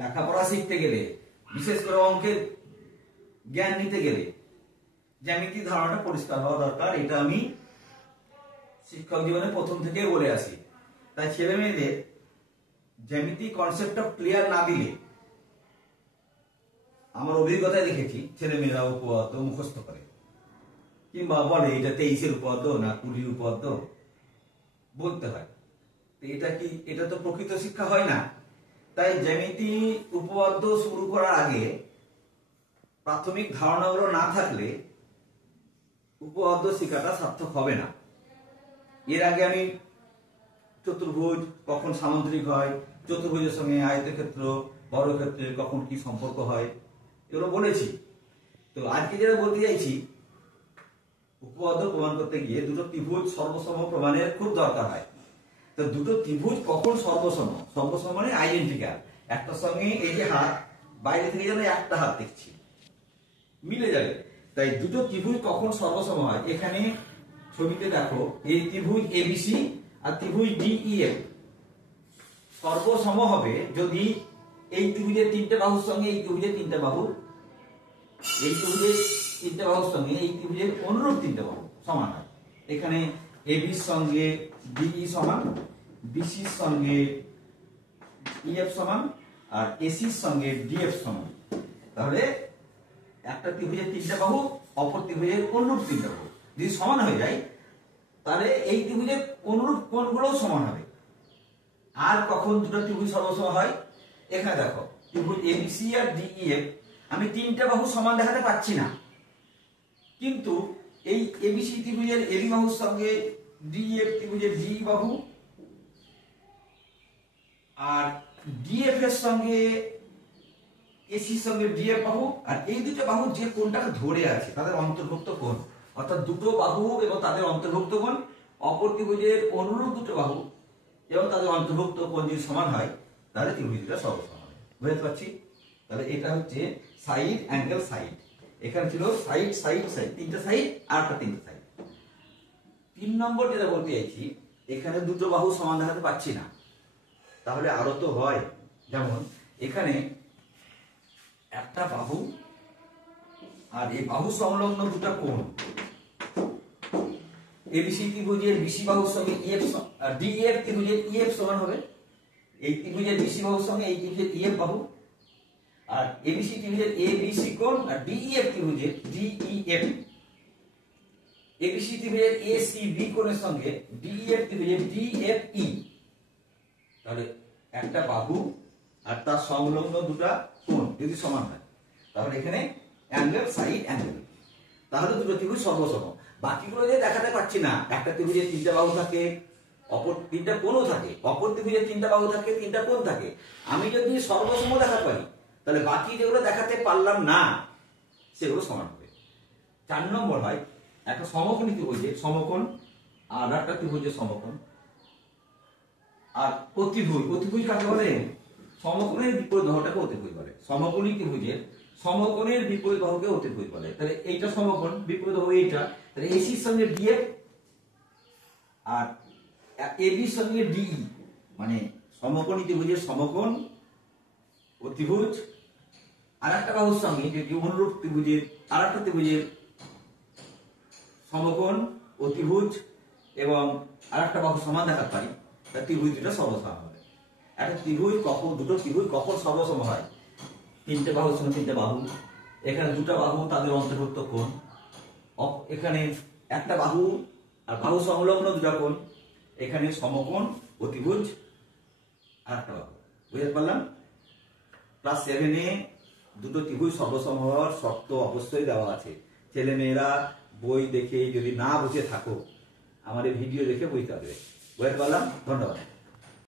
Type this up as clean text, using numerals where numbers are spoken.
লেখাপড়া শিখতে গেলে, বিশেষ করে অঙ্কের জ্ঞান নিতে গেলে জ্যামিতি ধারণাটা পরিষ্কার হওয়া দরকার। এটা আমি শিক্ষক জীবনে প্রথম থেকে বলে আসি। তাই ছেলে মেয়েদের জ্যামিতি কনসেপ্টটা ক্লিয়ার না দিলে, আমার অভিজ্ঞতায় দেখেছি ছেলে মেয়েরা উপপাদ্য মুখস্থ করে, কিংবা বলে এটা 23-এর উপপাদ্য না 20-এর উপপাদ্য বলতে হয়। এটা কি, এটা তো প্রকৃত শিক্ষা হয় না। তাই জ্যামিতি উপপাদ্য শুরু করার আগে প্রাথমিক ধারণাগুলো না থাকলে উপপাদ্য শেখাটা সার্থক হবে না। এর আগে আমি চতুর্ভুজ কখন সামুদ্রিক হয়, চতুর্ভুজের সঙ্গে আয়তক্ষেত্র, বর্গক্ষেত্রের কখন কি সম্পর্ক হয়, এগুলো বলেছি। তো আজকে যেটা বলতে চাইছি, উপপাদ্য প্রমাণ করতে গিয়ে দুটো ত্রিভুজ সর্বসম প্রমাণের খুব দরকার হয়। তো দুটো ত্রিভুজ কখন সর্বসম? সর্বসম মানে আইডেন্টিক্যাল। একটার সঙ্গে এই যে হাত, বাইরে থেকে যেন একটা হাত দেখছি, মিলে যাবে। তাই দুটো ত্রিভুজ কখন সর্বসম হয়? এখানে ছবিতে দেখো, এই ত্রিভুজ এবিসি আর ত্রিভুজ ডিইএফ সর্বসম হবে যদি এই ত্রিভুজের তিনটে বাহুর সঙ্গে এই ত্রিভুজের তিনটে বাহু, এই ত্রিভুজের তিনটে বাহুর সঙ্গে এই ত্রিভুজের অনুরূপ তিনটে বাহু সমান হয়। এখানে এবির সঙ্গে ডিই সমান, বিসির সঙ্গে ইএফ সমান, আর এসির সঙ্গে ডিএফ সমান। তাহলে একটা ত্রিভুজের তিনটে বাহু অপর ত্রিভুজের অনুরূপ তিনটে বাহু যদি সমান হয়ে যায়, তাহলে এই ত্রিভুজের অনুরূপ কোণগুলোও সমান হবে। আর কখন দুটো ত্রিভুজ সর্বসম হয়? এখানে দেখো, ত্রিভুজ এবিসি আর ডিইএফ আমি তিনটে বাহু সমান দেখাতে পাচ্ছি না, কিন্তু এই এবিসি ত্রিভুজের এবি বাহুর সঙ্গে ডিইএফ ত্রিভুজের ডি বাহু, আর ডিএফ এর সঙ্গে এসির সঙ্গে ডিএফ বাহু, আর এই দুটো বাহু যে কোণটাকে ধরে আছে তাদের অন্তর্ভুক্ত কোণ, অর্থাৎ দুটো বাহু এবং তাদের অন্তর্ভুক্ত কোণ অপর ত্রিভুজের অনুরূপ দুটো বাহু এবং তাদের অন্তর্ভুক্ত কোণ যদি সমান হয়, তাহলে ত্রিভুজটা সর্বসম হবে। বুঝতে পারছি? তাহলে এটা হচ্ছে সাইড অ্যাঙ্গেল সাইড। এখানে ছিল সাইড সাইড সাইড, তিনটা সাইড আর একটা তিনটা সাইড। 3 নম্বর যেটা বলতে চাইছি, এখানে দুটো বাহু সমান দেখাতে পাচ্ছি না, তাহলে আরো তো হয়। যেমন এখানে একটা বাহু আর এই বাহু সংলগ্ন দুটো কোণ, এবিসি ত্রিভুজের বিসি বাহুর সঙ্গে ইএফ, ডিইএফ ত্রিভুজের ইএফ সমান হবে এই ত্রিভুজের বিসি বাহুর সঙ্গে এই ত্রিভুজের ইএফ বাহু, আর এবিসি ত্রিভুজের এবিসি কোণ আর ডিইএফ ত্রিভুজের ডিইএফ, এবিসি ত্রিভুজের এসিবি কোণের সঙ্গে ডিইএফ ত্রিভুজের ডিএফই। তাহলে একটা বাহু আর তার সংলগ্ন দুটো কোণ যদি সমান হয়, তাহলে এখানে অ্যাঙ্গেল সাইড অ্যাঙ্গেল, তাহলে দুটো ত্রিভুজ সর্বসম। বাকিগুলো যে দেখাতে পাচ্ছি না, একটা ত্রিভুজের তিনটা বাহু থাকে, অপর তিনটা কোণও থাকে, অপর ত্রিভুজের তিনটা বাহু থাকে, তিনটা কোণ থাকে। আমি যদি সর্বসম দেখাতে পারি, তাহলে বাকি যেগুলো দেখাতে পারলাম না সেগুলো সমান হবে। 4 নম্বর হয় একটা সমকোণী ত্রিভুজের সমকোণ আর একটা ত্রিভুজের সমকোণ, আর অতিভুজ। অতিভুজ কাকে বলে? সমকোণের বিপরীত বাহুটাকে অতিভুজ বলে। সমকোণী ত্রিভুজের সমকোণের বিপরীত বাহুকে অতিভুজ বলে। তাহলে এইটা সমকোণ, বিপরীত বাহু এইটা, তাহলে এসির সঙ্গে ডিএফ আর এবির সঙ্গে ডিই, মানে সমকোণী ত্রিভুজের সমকোণ অতিভুজ আর একটা বাহুর সঙ্গে যদি অনুরূপ ত্রিভুজের আর একটা ত্রিভুজের সমকোণ অতিভুজ এবং আর একটা বাহু সমান দেখাতে পারি, তাহলে ত্রিভুজ দুটো সর্বসম হবে। একটা ত্রিভুজ কখন, দুটো ত্রিভুজ কখন সর্বসম হয়? তিনটে বাহুর সঙ্গে তিনটে বাহু, এখানে দুটো বাহু তাদের অন্তর্ভুক্ত কোণ, এখানে একটা বাহু আর বাহু সংলগ্ন দুটো কোণ, এখানে সমকোণ অতিভুজ আর একটা বাহু। বুঝতে পারলাম? ক্লাস 7-এ দুটো ত্রিভুজ সর্বসম হওয়ার শর্ত অবশ্যই দেওয়া আছে। ছেলে মেয়েরা বই দেখে যদি না বুঝে থাকো, আমাদের ভিডিও দেখে বুঝতে পারবে। বুঝতে পারলাম? ধন্যবাদ।